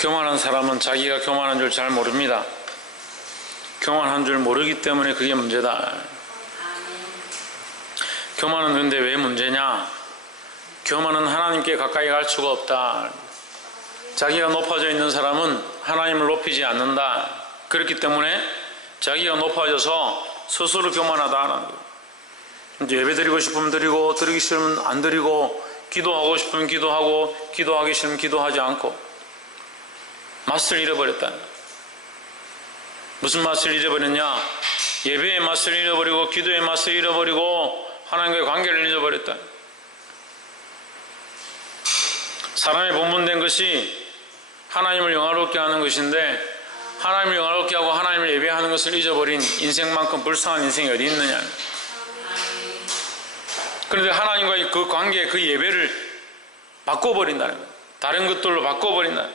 교만한 사람은 자기가 교만한 줄 잘 모릅니다. 교만한 줄 모르기 때문에 그게 문제다. 교만은 근데 왜 문제냐? 교만은 하나님께 가까이 갈 수가 없다. 자기가 높아져 있는 사람은 하나님을 높이지 않는다. 그렇기 때문에 자기가 높아져서 스스로 교만하다는 거예요. 이제 예배 드리고 싶으면 드리고, 드리기 싫으면 안 드리고, 기도하고 싶으면 기도하고, 기도하기 싫으면 기도하지 않고, 맛을 잃어버렸다. 무슨 맛을 잃어버렸냐? 예배의 맛을 잃어버리고, 기도의 맛을 잃어버리고, 하나님과의 관계를 잃어버렸다. 사람의 본분된 것이 하나님을 영화롭게 하는 것인데, 하나님을 영화롭게 하고 하나님을 예배하는 것을 잊어버린 인생만큼 불쌍한 인생이 어디 있느냐. 그런데 하나님과의 그 관계, 그 예배를 바꿔버린다는 거예요. 다른 것들로 바꿔버린다.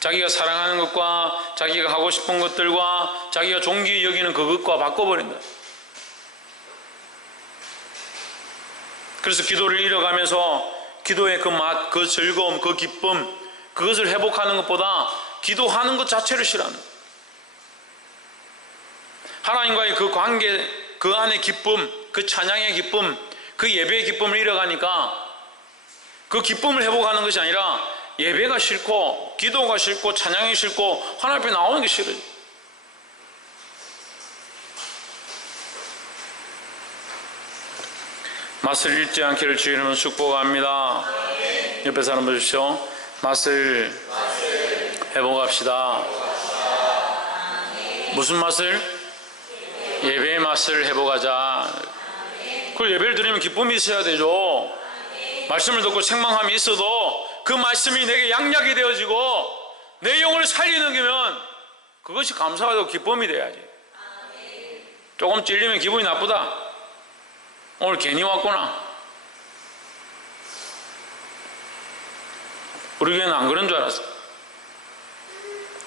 자기가 사랑하는 것과 자기가 하고 싶은 것들과 자기가 존귀히 여기는 그것과 바꿔버린다. 그래서 기도를 잃어가면서 기도의 그 맛, 그 즐거움, 그 기쁨, 그것을 회복하는 것보다 기도하는 것 자체를 싫어합니다. 하나님과의 그 관계, 그 안의 기쁨, 그 찬양의 기쁨, 그 예배의 기쁨을 잃어가니까 그 기쁨을 회복하는 것이 아니라 예배가 싫고 기도가 싫고 찬양이 싫고 하나님 앞에 나오는 게 싫어요. 맛을 잃지 않기를 주의는 축복합니다. 옆에 사람 보십시오. 맛을 회복합시다. 무슨 맛을? 예배의 맛을 회복하자. 그 예배를 드리면 기쁨이 있어야 되죠. 말씀을 듣고 책망함이 있어도 그 말씀이 내게 양약이 되어지고 내 영혼을 살리는 거면 그것이 감사하고 기쁨이 돼야지. 조금 찔리면 기분이 나쁘다. 오늘 괜히 왔구나. 우리 교회는 안 그런 줄 알았어.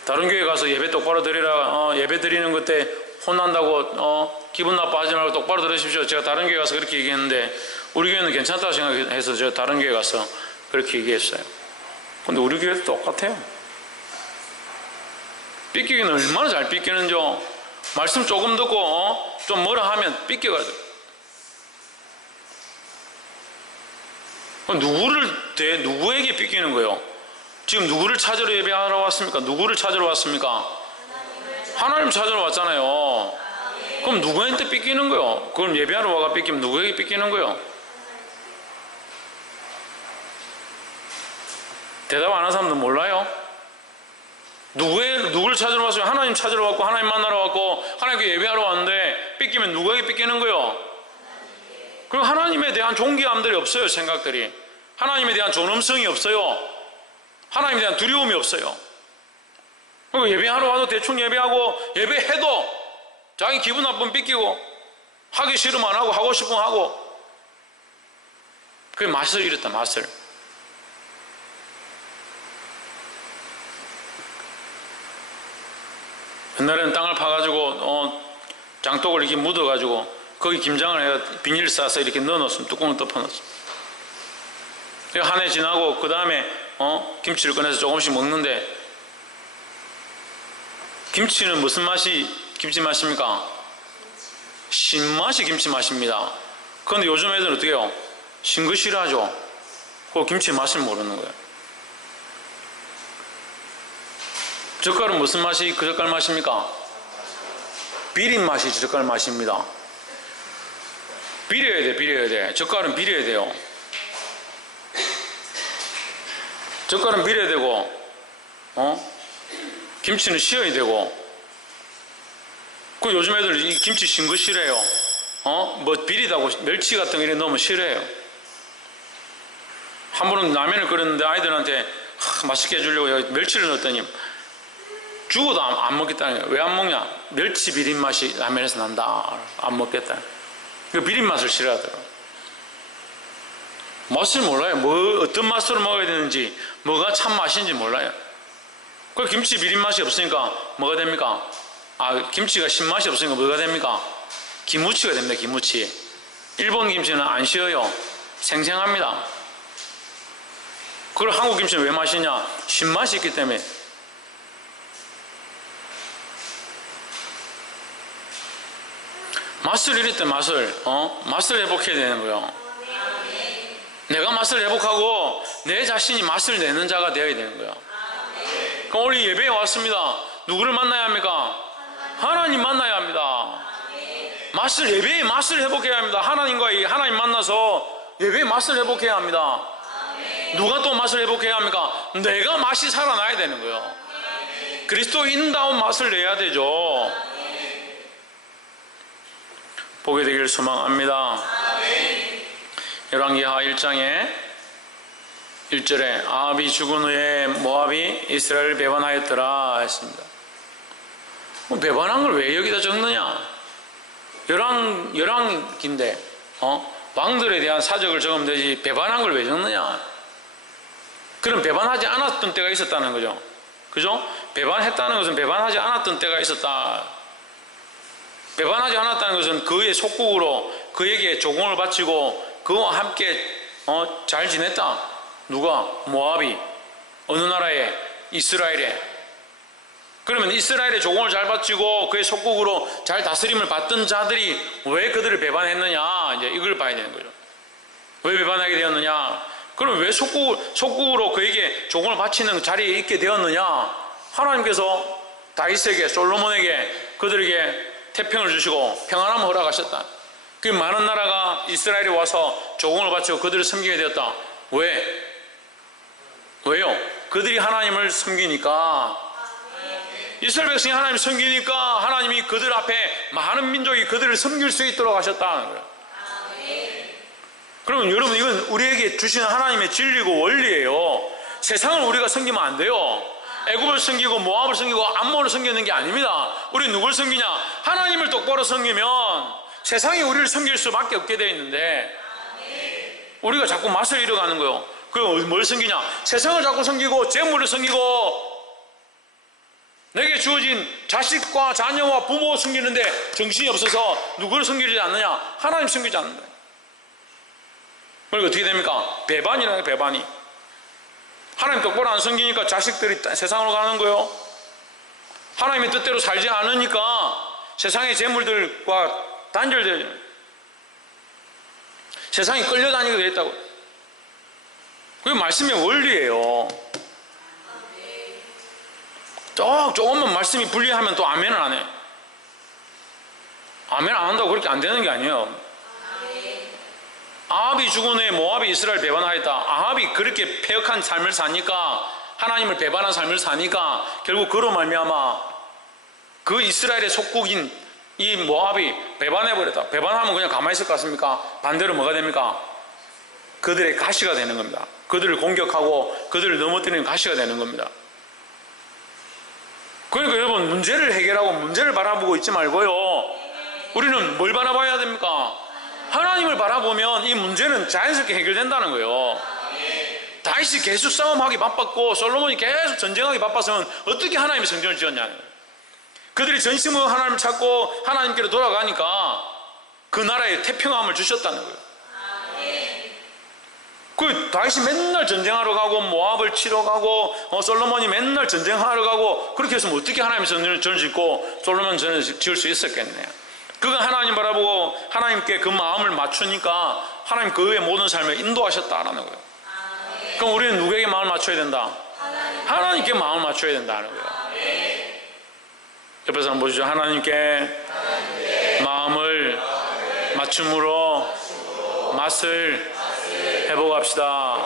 다른 교회 가서 예배 똑바로 드리라, 예배 드리는 것 때 혼난다고 기분 나빠하지 말고 똑바로 들으십시오. 제가 다른 교회 가서 그렇게 얘기했는데 우리 교회는 괜찮다고 생각해서 제가 다른 교회 가서 그렇게 얘기했어요. 근데 우리 교회도 똑같아요. 삐끼기는 얼마나 잘 삐끼는지. 말씀 조금 듣고 좀 뭐라 하면 삐껴가지고. 누구에게 삐끼는 거예요? 지금 누구를 찾으러 예배하러 왔습니까? 누구를 찾으러 왔습니까? 하나님 찾으러 왔잖아요. 그럼 누구한테 삐끼는 거예요? 그럼 예배하러 와가 삐끼면 누구에게 삐끼는 거예요? 대답 안 하는 사람들 몰라요? 누구를 찾으러 왔어요? 하나님 찾으러 왔고 하나님 만나러 왔고 하나님께 예배하러 왔는데 삐끼면 누구에게 삐끼는 거예요? 그리고 하나님에 대한 존귀함들이 없어요. 생각들이 하나님에 대한 존엄성이 없어요. 하나님에 대한 두려움이 없어요. 그리고 예배하러 와도 대충 예배하고 예배해도 자기 기분 나쁘면 삐끼고 하기 싫으면 안 하고 하고 싶으면 하고. 그게 맛을 잃었다. 맛을. 옛날에는 땅을 파가지고 장독을 이렇게 묻어가지고 거기 김장을 해서 비닐 싸서 이렇게 넣어놓습니다. 뚜껑을 덮어놓습니다. 한 해 지나고 그 다음에 김치를 꺼내서 조금씩 먹는데 김치는 무슨 맛이 김치 맛입니까? 신맛이 김치 맛입니다. 그런데 요즘 애들은 어떻게 해요? 신 거 싫어하죠. 그 김치 맛을 모르는 거예요. 젓갈은 무슨 맛이 그 젓갈 맛입니까? 비린 맛이 젓갈 맛입니다. 비려야 돼, 비려야 돼. 젓갈은 비려야 돼요. 젓갈은 비려야 되고, 김치는 쉬어야 되고. 그 요즘 애들 이 김치 신 거 싫어해요. 뭐 비리다고 멸치 같은 거 이래 넣으면 싫어해요. 한 번은 라면을 끓였는데 아이들한테 맛있게 해주려고 멸치를 넣었더니 죽어도 안 먹겠다는 거예요. 왜 안 먹냐? 멸치 비린 맛이 라면에서 난다. 안 먹겠다. 그 비린 맛을 싫어하더라고요. 맛을 몰라요. 어떤 맛으로 먹어야 되는지, 뭐가 참 맛인지 몰라요. 그 김치 비린 맛이 없으니까 뭐가 됩니까? 김치가 신맛이 없으니까 뭐가 됩니까? 기무치가 됩니다. 기무치. 일본 김치는 안 쉬어요. 생생합니다. 그걸 한국 김치는 왜 맛있냐? 신맛이 있기 때문에. 맛을 잃을 때 맛을 회복해야 되는 거예요. 내가 맛을 회복하고 내 자신이 맛을 내는 자가 되어야 되는 거예요. 그럼 우리 예배에 왔습니다. 누구를 만나야 합니까? 하나님 만나야 합니다. 예배의 맛을 회복해야 합니다. 하나님 만나서 예배의 맛을 회복해야 합니다. 누가 또 맛을 회복해야 합니까? 내가 맛이 살아나야 되는 거예요. 그리스도인다운 맛을 내야 되죠. 보게 되기를 소망합니다. 열왕기하 1장에 1절에 아합이 죽은 후에 모압이 이스라엘을 배반하였더라 했습니다. 배반한 걸 왜 여기다 적느냐? 열왕기인데 왕들에 대한 사적을 적으면 되지 배반한 걸 왜 적느냐? 그럼 배반하지 않았던 때가 있었다는 거죠. 그죠? 배반했다는 것은 배반하지 않았던 때가 있었다. 배반하지 않았다는 것은 그의 속국으로 그에게 조공을 바치고 그와 함께 잘 지냈다. 누가? 모압이. 어느 나라에? 이스라엘에. 그러면 이스라엘의 조공을 잘 바치고 그의 속국으로 잘 다스림을 받던 자들이 왜 그들을 배반했느냐? 이제 이걸 봐야 되는 거죠. 왜 배반하게 되었느냐? 그럼 왜 속국으로 그에게 조공을 바치는 자리에 있게 되었느냐? 하나님께서 다윗에게, 솔로몬에게 그들에게 태평을 주시고 평안함을 허락하셨다. 그 많은 나라가 이스라엘에 와서 조공을 바치고 그들을 섬기게 되었다. 왜요? 그들이 하나님을 섬기니까. 이스라엘 백성이 하나님을 섬기니까 하나님이 그들 앞에 많은 민족이 그들을 섬길 수 있도록 하셨다는 거예요. 그러면 여러분, 이건 우리에게 주시는 하나님의 진리고 원리예요. 세상을 우리가 섬기면 안 돼요. 애굽을 섬기고 모압을 섬기고 암몬을 섬기는 게 아닙니다. 우리 누굴 섬기냐? 하나님을 똑바로 섬기면 세상이 우리를 섬길 수밖에 없게 되어 있는데 우리가 자꾸 맛을 잃어가는 거예요. 그럼 뭘 섬기냐? 세상을 자꾸 섬기고 재물을 섬기고 내게 주어진 자식과 자녀와 부모 섬기는데 정신이 없어서 누구를 섬기지 않느냐? 하나님 섬기지 않는다. 그러니까 어떻게 됩니까? 배반이라는 거예요. 배반이. 하나님 똑바로 안 섬기니까 자식들이 세상으로 가는 거예요. 하나님의 뜻대로 살지 않으니까 세상의 재물들과 단절되어요. 세상이 끌려다니게 되어 있다고. 그게 말씀의 원리예요. 조금만 말씀이 불리하면 또 아멘을 안 해. 아멘 안 한다고 그렇게 안 되는 게 아니에요. 아합이 죽은 후에 모압이 이스라엘 배반하였다. 아합이 그렇게 패역한 삶을 사니까, 하나님을 배반한 삶을 사니까 결국 그로 말미암아 그 이스라엘의 속국인 이 모압이 배반해버렸다. 배반하면 그냥 가만히 있을 것 같습니까? 반대로 뭐가 됩니까? 그들의 가시가 되는 겁니다. 그들을 공격하고 그들을 넘어뜨리는 가시가 되는 겁니다. 그러니까 여러분, 문제를 해결하고 문제를 바라보고 있지 말고요, 우리는 뭘 바라봐야 됩니까? 하나님을 바라보면 이 문제는 자연스럽게 해결된다는 거예요. 다윗이 계속 싸움하기 바빴고 솔로몬이 계속 전쟁하기 바빴으면 어떻게 하나님이 성전을 지었냐는 거예요. 그들이 전심으로 하나님을 찾고 하나님께로 돌아가니까 그 나라에 태평함을 주셨다는 거예요. 그 다윗이 맨날 전쟁하러 가고 모압을 치러 가고 솔로몬이 맨날 전쟁하러 가고, 그렇게 했으면 어떻게 하나님이 성전을 짓고 솔로몬 전을 지을 수 있었겠네요. 그가 하나님 바라보고 하나님께 그 마음을 맞추니까 하나님 그의 모든 삶을 인도하셨다라는 거예요. 그럼 우리는 누구에게 마음을 맞춰야 된다? 하나님께 마음을 맞춰야 된다는 거예요. 옆에서 한번 보시죠. 하나님께 마음을 맞춤으로 맛을 회복합시다.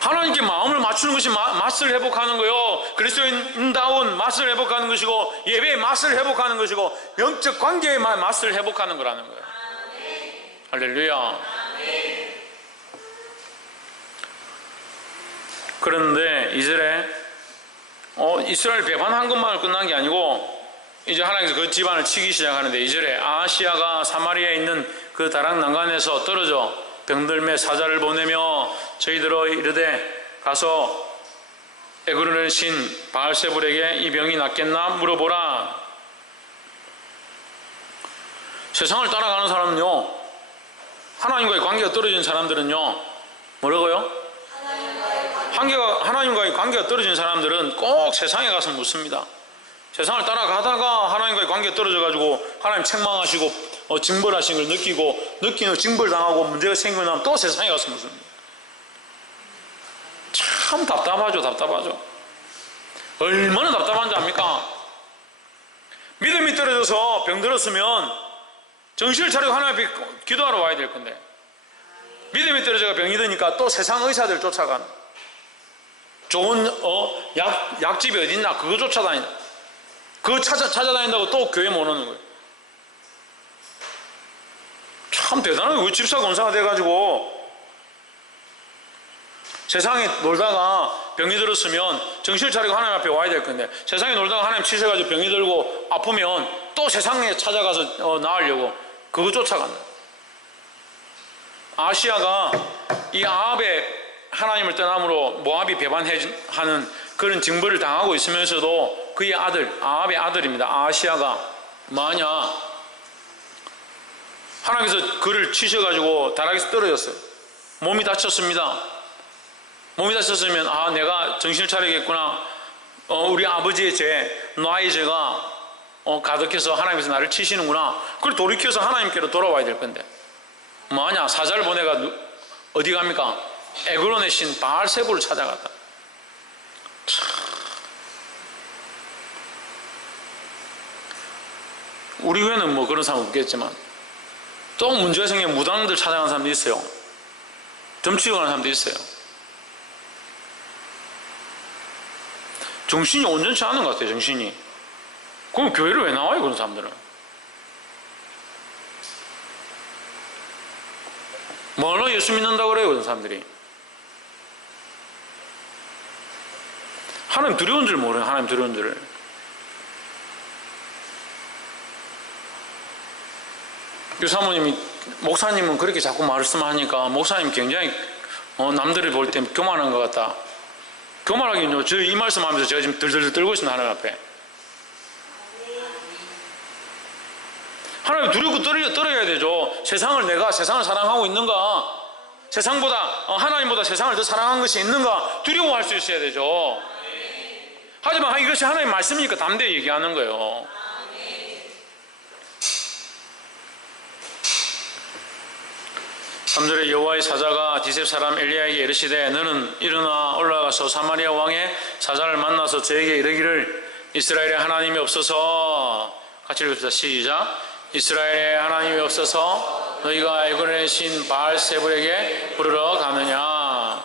하나님께 마음을 맞추는 것이 맛을 회복하는 거요. 그리스도인다운 맛을 회복하는 것이고, 예배의 맛을 회복하는 것이고, 영적 관계의 맛을 회복하는 거라는 거예요. 할렐루야. 그런데 이스라엘 배반한 것만을 끝난 게 아니고, 이제 하나님께서 그 집안을 치기 시작하는데 2절에 아하시야가 사마리아에 있는 그 다락 난간에서 떨어져 병들매 사자를 보내며 저희들어 이르되 가서 에그론의 신 바알세불에게 이 병이 낫겠나 물어보라. 세상을 따라가는 사람은요, 하나님과의 관계가 떨어진 사람들은요, 뭐라고요? 하나님과의 관계가 떨어진 사람들은 꼭 세상에 가서 묻습니다. 세상을 따라가다가 하나님과의 관계가 떨어져가지고 하나님 책망하시고 징벌하신 걸 느끼는 징벌당하고 문제가 생기고 나면 또 세상에 가서 묻습니다. 참 답답하죠. 얼마나 답답한지 압니까? 믿음이 떨어져서 병들었으면 정신을 차리고 하나님 앞에 기도하러 와야 될 건데, 믿음이 떨어져가 병이 드니까 또 세상 의사들 쫓아가는, 좋은 약집이 어딨나 그거 쫓아다닌다, 그거 찾아다닌다고 또 교회 못 오는 거예요. 참 대단한 거예요. 집사 권사가 돼가지고 세상에 놀다가 병이 들었으면 정신을 차리고 하나님 앞에 와야 될 건데, 세상에 놀다가 하나님 치셔가지고 병이 들고 아프면 또 세상에 찾아가서 나으려고 그거 쫓아간다. 아시아가 이 아합의 하나님을 떠남으로 모압이 배반하는 그런 징벌을 당하고 있으면서도 그의 아들, 아합의 아들입니다. 아시아가 만약 하나님께서 그를 치셔가지고 다락에서 떨어졌어요. 몸이 다쳤습니다. 몸이 다쳤으면 내가 정신을 차리겠구나, 우리 아버지의 죄, 나의 죄가 가득해서 하나님께서 나를 치시는구나, 그걸 돌이켜서 하나님께로 돌아와야 될 건데, 만약 사자를 보내가 어디 갑니까? 에그론의 신 바알세부를 찾아갔다. 우리 교회는 뭐 그런 사람 없겠지만 또 문제가 생기면 무당들 찾아가는 사람도 있어요. 점치고 가는 사람도 있어요. 정신이 온전치 않은 것 같아요. 정신이. 그럼 교회를 왜 나와요? 그런 사람들은. 뭐로 예수 믿는다고 그래요? 그런 사람들이. 하나님 두려운 줄 모르요. 하나님 두려운 줄을. 사모님이, 목사님은 그렇게 자꾸 말씀하니까 목사님 굉장히 남들을 볼 때 교만한 것 같다. 교만하긴요. 저 이 말씀하면서 제가 지금 들들들 떨고 있습니다. 하나님 앞에. 하나님 두렵고 떨어야 되죠. 내가 세상을 사랑하고 있는가? 세상보다, 하나님보다 세상을 더 사랑한 것이 있는가? 두려워할 수 있어야 되죠. 하지만 이것이 하나님의 말씀이니까 담대히 얘기하는 거예요. 3절에 여호와의 사자가 디셉 사람 엘리야에게 이르시되 너는 일어나 올라가서 사마리아 왕의 사자를 만나서 저에게 이르기를 이스라엘의 하나님이 없어서, 같이 읽읍시다. 시작. 이스라엘의 하나님이 없어서 너희가 에그론의 신 바알세불에게 부르러 가느냐.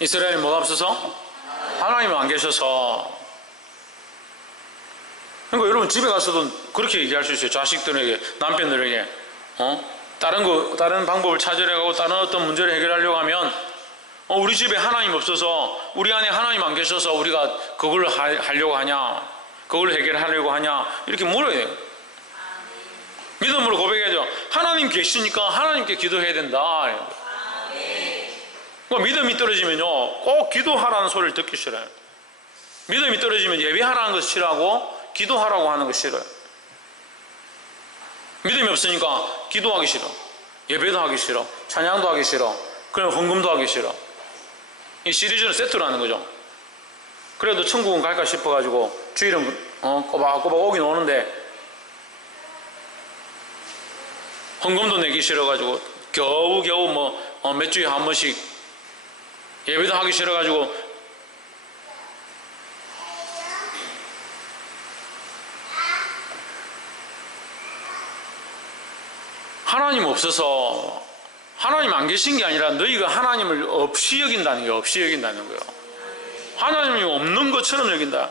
이스라엘에 뭐가 없어서? 하나님이 안 계셔서. 그러니까 여러분 집에 가서도 그렇게 얘기할 수 있어요. 자식들에게, 남편들에게 다른 방법을 찾으려고 다른 어떤 문제를 해결하려고 하면 우리 집에 하나님 없어서, 우리 안에 하나님 안 계셔서 우리가 그걸 하려고 하냐, 그걸 해결하려고 하냐, 이렇게 물어야 돼요. 믿음으로 고백해야죠. 하나님 계시니까 하나님께 기도해야 된다. 그러니까 믿음이 떨어지면요 꼭 기도하라는 소리를 듣기 싫어요. 믿음이 떨어지면 예배하라는 것이 싫어하고 기도하라고 하는 것이 싫어요. 믿음이 없으니까 기도하기 싫어, 예배도 하기 싫어, 찬양도 하기 싫어, 그럼 헌금도 하기 싫어. 이 시리즈는 세트로 하는 거죠. 그래도 천국은 갈까 싶어가지고 주일은 꼬박꼬박 오긴 오는데 헌금도 내기 싫어가지고 겨우겨우 몇 주에 한 번씩 예배도 하기 싫어가지고 하나님 없어서, 하나님 안 계신 게 아니라 너희가 하나님을 없이 여긴다는 게, 없이 여긴다는 거예요. 하나님이 없는 것처럼 여긴다.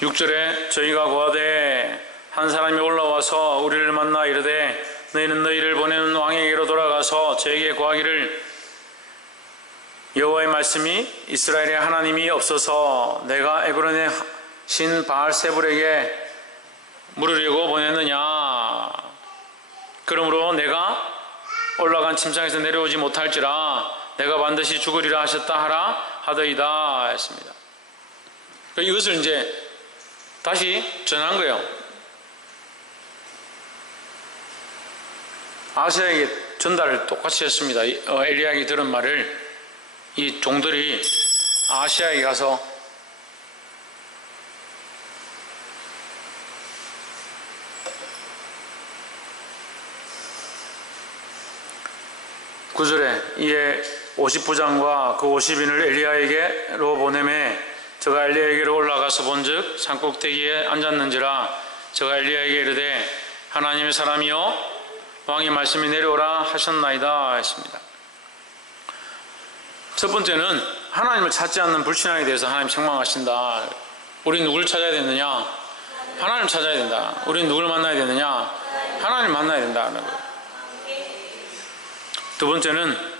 (6절에) 저희가 고하되 한 사람이 올라와서 우리를 만나 이르되 너희는 너희를 보내는 왕에게로 돌아가서 저에게 고하기를 여호와의 말씀이 이스라엘의 하나님이 없어서 내가 에그론의 신 바알세불에게 물으려고 보냈느냐. 그러므로 내가 올라간 침상에서 내려오지 못할지라 내가 반드시 죽으리라 하셨다 하라 하더이다 했습니다. 이것을 이제 다시 전한 거예요. 아하시아에게 전달을 똑같이 했습니다. 엘리야에게 들은 말을 이 종들이 아하시아에게 가서 구절에 이에 50부장과 그 50인을 엘리야에게로 보내매 저가 엘리야에게로 올라가서 본즉 산꼭대기에 앉았는지라 저가 엘리야에게 이르되 하나님의 사람이여 왕의 말씀이 내려오라 하셨나이다 했습니다. 첫 번째는 하나님을 찾지 않는 불신앙에 대해서 하나님 책망하신다. 우리 누구를 찾아야 되느냐? 하나님을 찾아야 된다. 우리 누구를 만나야 되느냐? 하나님을 만나야 된다는 거예요. 두 번째는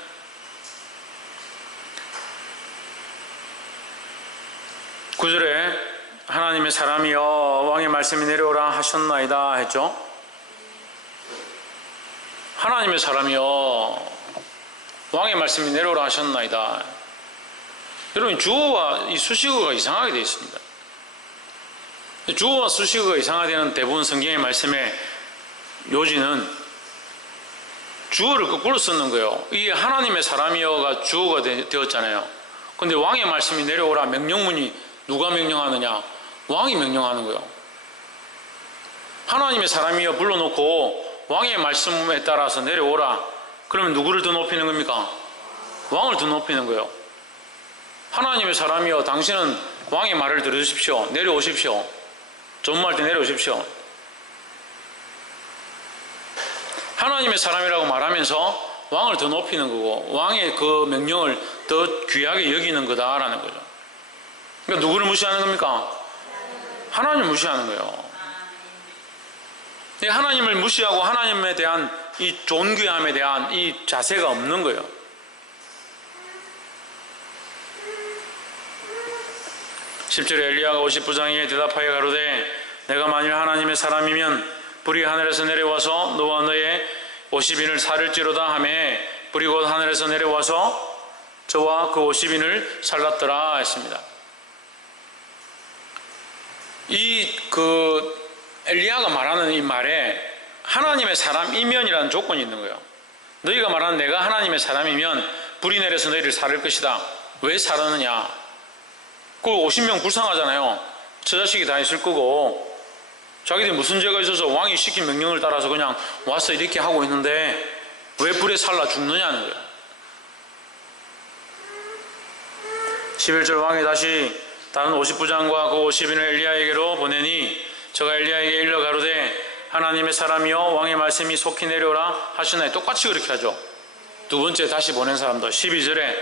구절에 하나님의 사람이여 왕의 말씀이 내려오라 하셨나이다 했죠. 하나님의 사람이여 왕의 말씀이 내려오라 하셨나이다. 여러분 주어와 이 수식어가 이상하게 되어 있습니다. 주어와 수식어가 이상하되는 대부분 성경의 말씀의 요지는 주어를 거꾸로 썼는 거예요. 이게 하나님의 사람이여가 주어가 되었잖아요. 근데 왕의 말씀이 내려오라 명령문이 누가 명령하느냐? 왕이 명령하는 거예요. 하나님의 사람이여 불러놓고 왕의 말씀에 따라서 내려오라. 그러면 누구를 더 높이는 겁니까? 왕을 더 높이는 거예요. 하나님의 사람이여 당신은 왕의 말을 들으십시오. 내려오십시오. 전무할 때 내려오십시오. 하나님의 사람이라고 말하면서 왕을 더 높이는 거고 왕의 그 명령을 더 귀하게 여기는 거다라는 거죠. 그러니까 누구를 무시하는 겁니까? 하나님을 무시하는 거예요. 하나님을 무시하고 하나님에 대한 이 존귀함에 대한 이 자세가 없는 거예요. 십절에 엘리야가 50부장에게 대답하여 가로되 내가 만일 하나님의 사람이면 불이 하늘에서 내려와서 너와 너의 50인을 살을지로다 하매 불이 곧 하늘에서 내려와서 저와 그 50인을 살랐더라 했습니다. 엘리야가 말하는 이 말에 하나님의 사람이면이라는 조건이 있는 거예요. 너희가 말하는 내가 하나님의 사람이면 불이 내려서 너희를 살을 것이다. 왜 살았느냐? 그 50명 불쌍하잖아요. 저 자식이 다 있을 거고 자기들이 무슨 죄가 있어서 왕이 시킨 명령을 따라서 그냥 와서 이렇게 하고 있는데 왜 불에 살라 죽느냐는 거예요. 11절 왕이 다시 다른 50부장과 그 50인을 엘리야에게로 보내니 저가 엘리야에게 일러 가로되 하나님의 사람이여 왕의 말씀이 속히 내려오라 하시나니 똑같이 그렇게 하죠. 두 번째 다시 보낸 사람도 12절에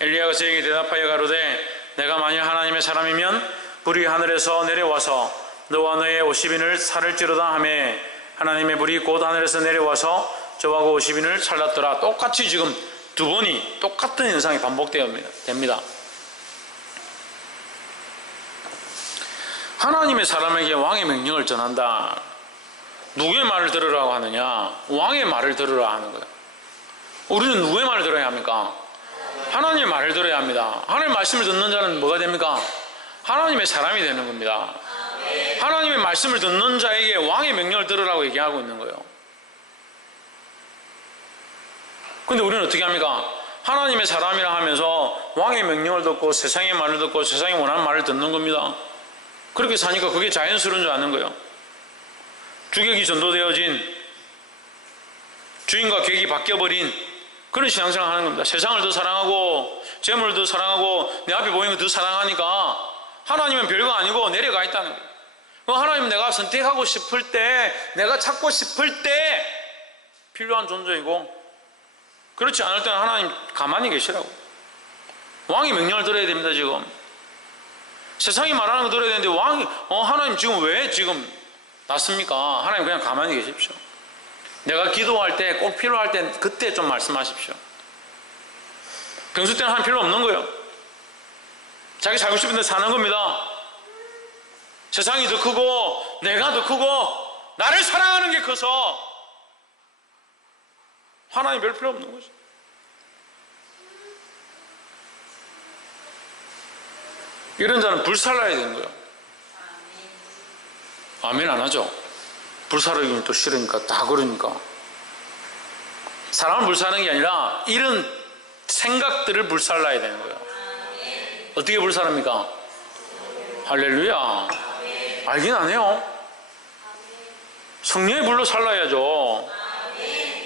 엘리야가 저에게 대답하여 가로되 내가 만일 하나님의 사람이면 불이 하늘에서 내려와서 너와 너의 50인을 살을지로다 하매 하나님의 불이 곧 하늘에서 내려와서 저와 그 50인을 살랐더라. 똑같이 지금 두 번이 똑같은 현상이 반복됩니다. 하나님의 사람에게 왕의 명령을 전한다. 누구의 말을 들으라고 하느냐? 왕의 말을 들으라 하는 거예요. 우리는 누구의 말을 들어야 합니까? 하나님의 말을 들어야 합니다. 하나님의 말씀을 듣는 자는 뭐가 됩니까? 하나님의 사람이 되는 겁니다. 하나님의 말씀을 듣는 자에게 왕의 명령을 들으라고 얘기하고 있는 거예요. 근데 우리는 어떻게 합니까? 하나님의 사람이라 하면서 왕의 명령을 듣고 세상의 말을 듣고 세상이 원하는 말을 듣는 겁니다. 그렇게 사니까 그게 자연스러운 줄 아는 거예요. 주객이 전도되어진 주인과 객이 바뀌어버린 그런 신앙생활을 하는 겁니다. 세상을 더 사랑하고 재물을 더 사랑하고 내 앞에 보이는 걸 더 사랑하니까 하나님은 별거 아니고 내려가 있다는 거예요. 하나님은 내가 선택하고 싶을 때 내가 찾고 싶을 때 필요한 존재이고 그렇지 않을 때는 하나님 가만히 계시라고. 왕이 명령을 들어야 됩니다. 지금 세상이 말하는 거 들어야 되는데 왕이 하나님 지금 왜 지금 났습니까? 하나님 그냥 가만히 계십시오. 내가 기도할 때 꼭 필요할 때 그때 좀 말씀하십시오. 평소 때는 하나님 필요 없는 거예요. 자기 살고 싶은 데 사는 겁니다. 세상이 더 크고 내가 더 크고 나를 사랑하는 게 커서 하나님 별 필요 없는 거죠. 이런 자는 불살라야 되는 거예요. 아멘 안 하죠. 불살라기는 또 싫으니까 다 그러니까. 사람을 불사르는 게 아니라 이런 생각들을 불살라야 되는 거예요. 어떻게 불사릅니까? 할렐루야. 알긴 안 해요. 성령의 불로 살라야죠.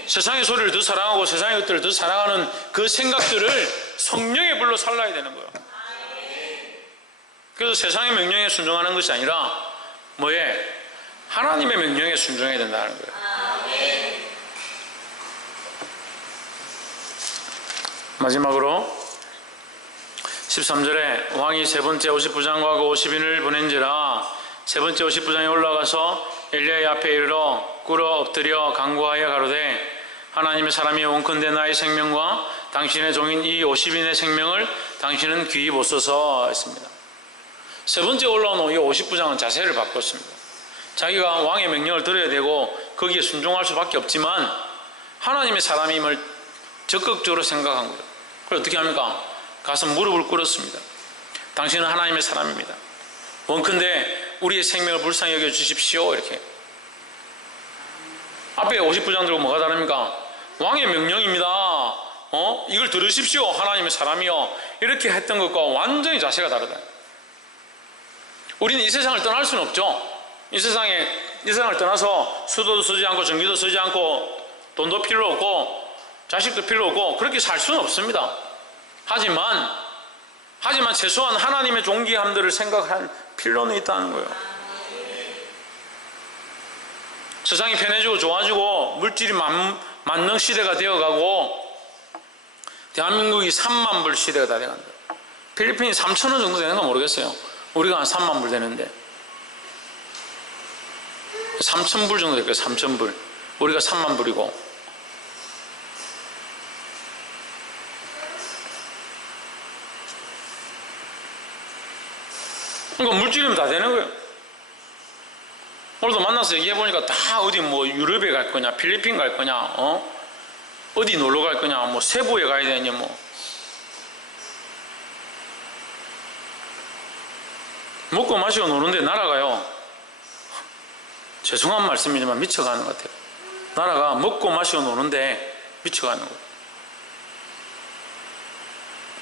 세상의 소리를 더 사랑하고 세상의 것들을 더 사랑하는 그 생각들을 성령의 불로 살라야 되는 거예요. 그래서 세상의 명령에 순종하는 것이 아니라 뭐에? 하나님의 명령에 순종해야 된다는 거예요. 마지막으로 13절에 왕이 세 번째 50부장과 그 50인을 보낸지라 세 번째 50부장이 올라가서 엘리야의 앞에 이르러 꿇어 엎드려 간구하여 가로되 하나님의 사람이 원컨대 나의 생명과 당신의 종인 이 50인의 생명을 당신은 귀히 보소서 했습니다. 세 번째 올라온 이 50부장은 자세를 바꿨습니다. 자기가 왕의 명령을 들어야 되고 거기에 순종할 수밖에 없지만 하나님의 사람임을 적극적으로 생각한 거예요. 그래서 어떻게 합니까? 가서 무릎을 꿇었습니다. 당신은 하나님의 사람입니다. 원컨대 우리의 생명을 불쌍히 여겨주십시오. 이렇게. 앞에 50부장 들고 뭐가 다릅니까? 왕의 명령입니다. 이걸 들으십시오. 하나님의 사람이요. 이렇게 했던 것과 완전히 자세가 다르다. 우리는 이 세상을 떠날 수는 없죠. 이 세상을 떠나서 수도도 쓰지 않고 전기도 쓰지 않고 돈도 필요 없고 자식도 필요 없고 그렇게 살 수는 없습니다. 하지만 최소한 하나님의 존귀함들을 생각할 필요는 있다는 거예요. 세상이 편해지고 좋아지고 물질이 만능 시대가 되어가고 대한민국이 3만 불 시대가 다 돼간다. 필리핀이 3,000원 정도 되는 건 모르겠어요. 우리가 한 3만 불 되는데 3,000불 정도 될 거예요. 3,000불. 우리가 3만 불이고. 그러니까 물질이면 다 되는 거예요. 오늘도 만나서 얘기해보니까 다 어디 뭐 유럽에 갈 거냐, 필리핀 갈 거냐, 어디 놀러 갈 거냐, 뭐 세부에 가야 되냐, 뭐. 먹고 마시고 노는데 나라가요. 죄송한 말씀이지만 미쳐가는 것 같아요. 나라가 먹고 마시고 노는데 미쳐가는 거예요.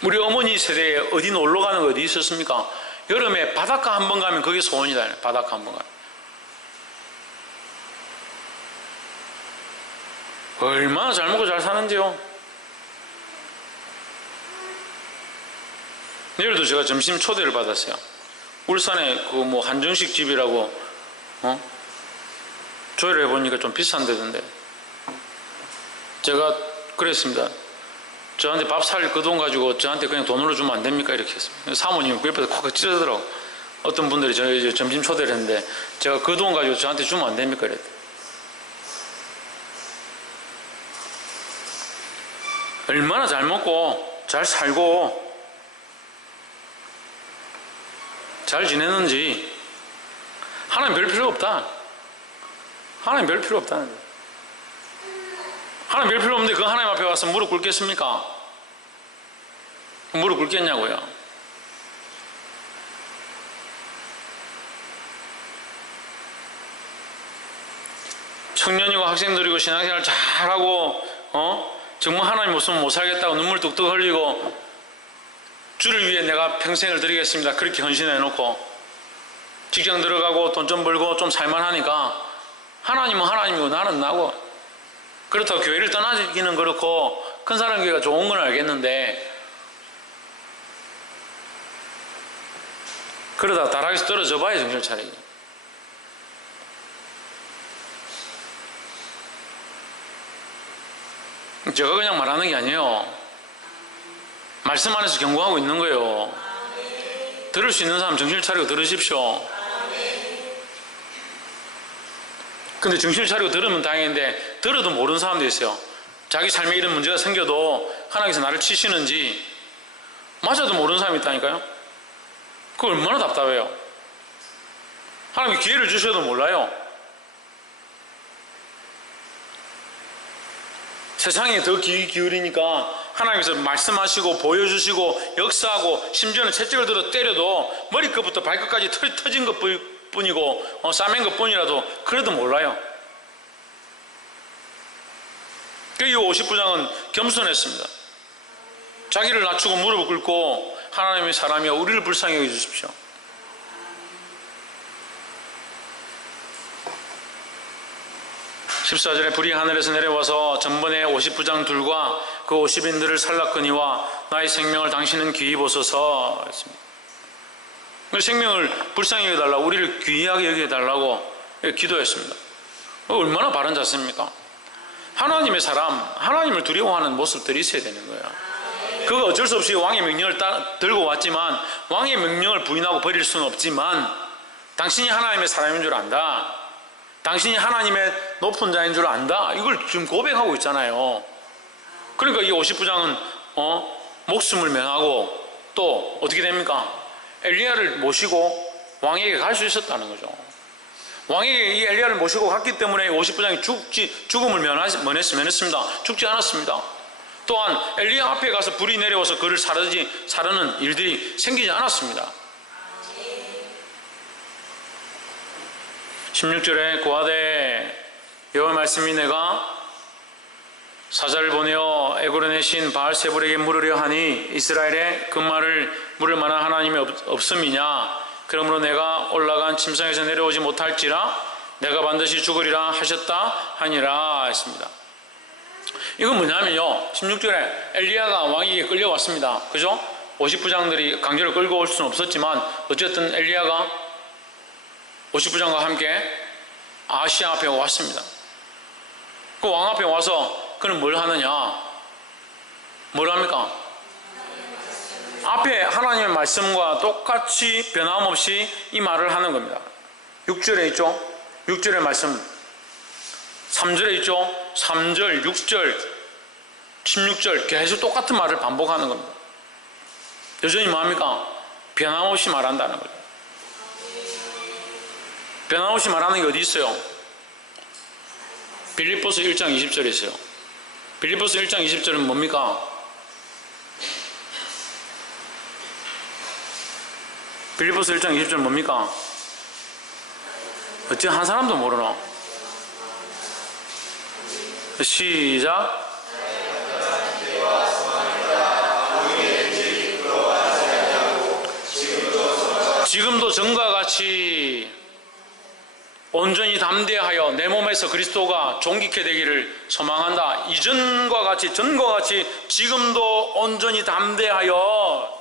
우리 어머니 세대에 어디 놀러 가는 거 어디 있었습니까? 여름에 바닷가 한 번 가면 그게 소원이다. 바닷가 한 번 가면. 얼마나 잘 먹고 잘 사는지요. 내일도 제가 점심 초대를 받았어요. 울산에 그 뭐 한정식 집이라고 조회를 해보니까 좀 비싼 데던데 제가 그랬습니다. 저한테 밥 살 그 돈 가지고 저한테 그냥 돈으로 주면 안 됩니까? 이렇게 했습니다. 사모님이 그 옆에서 콱 찌르더라고. 어떤 분들이 저희 점심 초대를 했는데 제가 그 돈 가지고 저한테 주면 안 됩니까? 이랬대. 얼마나 잘 먹고 잘 살고 잘 지내는지. 하나님 별 필요 없다. 하나님 별 필요 없다는 거예요. 하나님 별 필요 없는데 그 하나님 앞에 와서 무릎 꿇겠습니까? 무릎 꿇겠냐고요. 청년이고 학생들이고 신앙생활 잘하고 정말 하나님 없으면 못 살겠다고 눈물 뚝뚝 흘리고 주를 위해 내가 평생을 드리겠습니다. 그렇게 헌신해 놓고 직장 들어가고 돈 좀 벌고 좀 살만하니까 하나님은 하나님이고 나는 나고, 그렇다고 교회를 떠나기는 그렇고 큰 사람 교회가 좋은 건 알겠는데 그러다 다락에서 떨어져 봐야 정신 차리지. 제가 그냥 말하는 게 아니에요. 말씀 안에서 경고하고 있는 거예요. 들을 수 있는 사람 정신을 차리고 들으십시오. 근데 정신을 차리고 들으면 다행인데 들어도 모르는 사람도 있어요. 자기 삶에 이런 문제가 생겨도 하나님께서 나를 치시는지 맞아도 모르는 사람이 있다니까요. 그거 얼마나 답답해요. 하나님이 기회를 주셔도 몰라요. 세상에 더 귀 기울이니까 하나님께서 말씀하시고 보여주시고 역사하고 심지어는 채찍을 들어 때려도 머리끝부터 발끝까지 터진 것 뿐이고 싸맨 것 뿐이라도 그래도 몰라요. 이 50부장은 겸손했습니다. 자기를 낮추고 무릎을 꿇고 하나님의 사람이여 우리를 불쌍히 여겨주십시오. (14절에) 불이 하늘에서 내려와서 전번에 50부장 둘과 그 50인들을 살랐거니와 나의 생명을 당신은 귀히 보소서 했습니다. 생명을 불쌍히 여겨달라고, 우리를 귀하게 여겨달라고 기도했습니다. 얼마나 바른 자세입니까? 하나님의 사람, 하나님을 두려워하는 모습들이 있어야 되는 거예요. 그거 어쩔 수 없이 왕의 명령을 들고 왔지만, 왕의 명령을 부인하고 버릴 수는 없지만, 당신이 하나님의 사람인 줄 안다, 당신이 하나님의 높은 자인 줄 안다, 이걸 지금 고백하고 있잖아요. 그러니까 이 50부장은 목숨을 면하고 또 어떻게 됩니까? 엘리야를 모시고 왕에게 갈 수 있었다는 거죠. 왕에게 이 엘리야를 모시고 갔기 때문에 50부장이 죽음을 면했습니다. 죽지 않았습니다. 또한 엘리야 앞에 가서 불이 내려와서 그를 사르는 일들이 생기지 않았습니다. 16절에 고하되 여호와의 말씀이 내가 사자를 보내어 에그론의 신 바알세불에게 물으려 하니 이스라엘에 그 말을 물을 만한 하나님이 없음이냐? 그러므로 내가 올라간 침상에서 내려오지 못할지라 내가 반드시 죽으리라 하셨다 하니라 했습니다. 이건 뭐냐면요, 16절에 엘리야가 왕에게 끌려왔습니다. 그죠? 50부장들이 강제로 끌고 올 수는 없었지만 어쨌든 엘리야가 50부장과 함께 아하시아 앞에 왔습니다. 그 왕 앞에 와서 그는 뭘 하느냐? 뭘 합니까? 앞에 하나님의 말씀과 똑같이 변함없이 이 말을 하는 겁니다. 6절에 있죠? 6절의 말씀, 3절에 있죠? 3절, 6절, 16절 계속 똑같은 말을 반복하는 겁니다. 여전히 뭐합니까? 변함없이 말한다는 거죠. 변함없이 말하는 게 어디 있어요? 빌립보서 1장 20절에 있어요. 빌립보서 1장 20절은 뭡니까? 빌립보서 1장 20절 뭡니까? 어째 한 사람도 모르나? 시작. 지금도 전과 같이 온전히 담대하여 내 몸에서 그리스도가 존귀케 되기를 소망한다. 이전과 같이, 전과 같이 지금도 온전히 담대하여,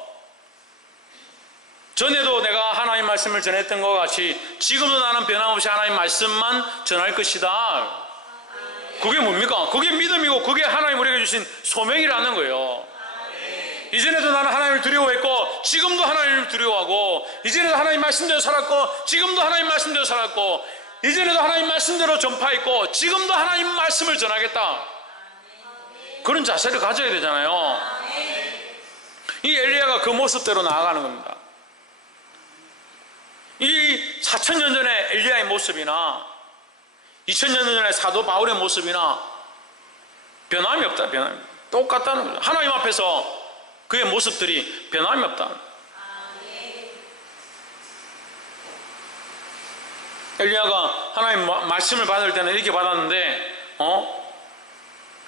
전에도 내가 하나님 말씀을 전했던 것 같이 지금도 나는 변함없이 하나님 말씀만 전할 것이다. 그게 뭡니까? 그게 믿음이고 그게 하나님 우리에게 주신 소명이라는 거예요. 이전에도 나는 하나님을 두려워했고 지금도 하나님을 두려워하고, 이전에도 하나님 말씀대로 살았고 지금도 하나님 말씀대로 살았고, 이전에도 하나님 말씀대로 전파했고 지금도 하나님 말씀을 전하겠다. 그런 자세를 가져야 되잖아요. 이 엘리야가 그 모습대로 나아가는 겁니다. 이 4000년 전에 엘리야의 모습이나 2000년 전에 사도 바울의 모습이나 변함이 없다. 변함이 똑같다는 거죠. 하나님 앞에서 그의 모습들이 변함이 없다. 엘리야가 하나님 말씀을 받을 때는 이렇게 받았는데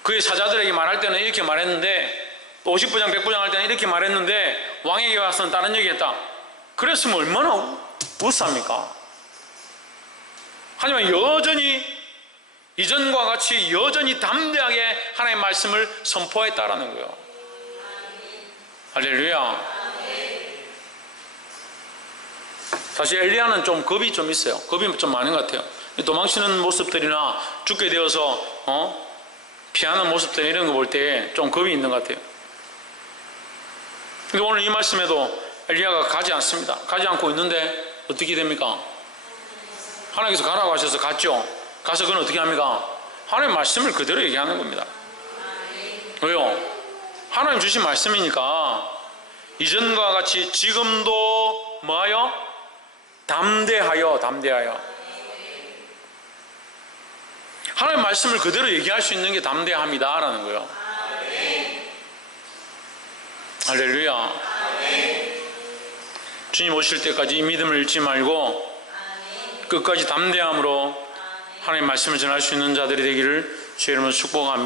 그의 사자들에게 말할 때는 이렇게 말했는데, 또 50부장 100부장 할 때는 이렇게 말했는데 왕에게 와서는 다른 얘기했다. 그랬으면 얼마나 우스합니까? 하지만 여전히 이전과 같이 여전히 담대하게 하나님의 말씀을 선포했다라는 거예요. 할렐루야. 사실 엘리야는 좀 겁이 좀 있어요. 겁이 좀 많은 것 같아요. 도망치는 모습들이나 죽게 되어서 피하는 모습들 이런 거 볼 때 좀 겁이 있는 것 같아요. 근데 오늘 이 말씀에도 엘리야가 가지 않습니다. 가지 않고 있는데 어떻게 됩니까? 하나님께서 가라고 하셔서 갔죠. 가서 그는 어떻게 합니까? 하나님의 말씀을 그대로 얘기하는 겁니다. 왜요? 하나님 주신 말씀이니까 이전과 같이 지금도 뭐하여? 담대하여. 하나님의 말씀을 그대로 얘기할 수 있는 게 담대함이다 라는 거예요. 할렐루야. 주님 오실 때까지 이 믿음을 잃지 말고 끝까지 담대함으로 하나님의 말씀을 전할 수 있는 자들이 되기를 주의 이름으로 축복합니다.